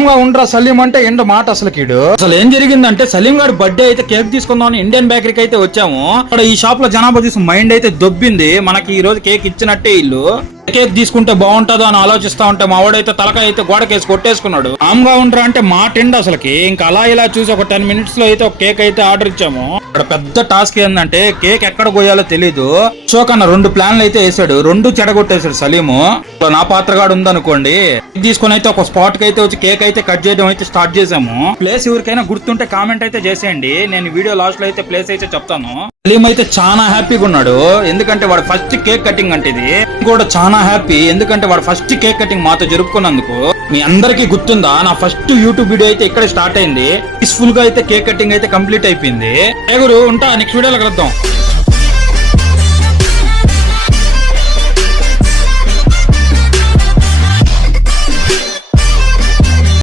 కామ్గా ఉండరా సలీం అంటే ఎండ మాట అసలు కీడు. అసలు ఏం జరిగిందంటే సలీం గారి బర్త్డే అయితే కేక్ తీసుకుందాం ఇండియన్ బేకరీకి అయితే వచ్చాము. అక్కడ ఈ షాప్ లో జనాభా చూసి మైండ్ అయితే దొబ్బింది. మనకి ఈ రోజు కేక్ ఇచ్చినట్టే ఇల్లు. కేక్ తీసుకుంటే బాగుంటుందో అని ఆలోచిస్తా ఉంటే మా వాడైతే తలకాయ అయితే గోడకేసి కొట్టేసుకున్నాడు. కామ్గా ఉండరా అంటే మాట ఎండ అసలుకి. ఇంకా అలా ఇలా చూసి ఒక 10 minutes లో అయితే ఒక కేక్ అయితే ఆర్డర్ ఇచ్చాము. ఇక్కడ పెద్ద టాస్క్ ఏంటంటే కేక్ ఎక్కడ పోయాలో తెలీదు. అశోక్ అన్న 2 ప్లాన్లు అయితే వేసాడు. 2 చెడగొట్టేశాడు సలీము. నా పాత్రగాడు ఉందనుకోండి, తీసుకొని అయితే ఒక స్పాట్ కి అయితే వచ్చి కేక్ అయితే కట్ చేయడం అయితే స్టార్ట్ చేసాము. ప్లేస్ ఎవరికైనా గుర్తుంటే కామెంట్ అయితే చేసేయండి. నేను వీడియో లాస్ట్ లో అయితే ప్లేస్ అయితే చెప్తాను. సలీం అయితే చాలా హ్యాపీగా ఉన్నాడు, ఎందుకంటే వాడు ఫస్ట్ కేక్ కటింగ్ అంటే ఇది కూడా చాలా హ్యాపీ, ఎందుకంటే వాడు ఫస్ట్ కేక్ కటింగ్ మాతో జరుపుకున్నందుకు. మీ అందరికీ గుర్తుందా, నా ఫస్ట్ యూట్యూబ్ వీడియో అయితే ఇక్కడ స్టార్ట్ అయింది. పీస్ఫుల్ గా అయితే కేక్ కటింగ్ అయితే కంప్లీట్ అయిపోయింది. ఉంటా, నెక్స్ట్ వీడియోలో కలుద్దాం.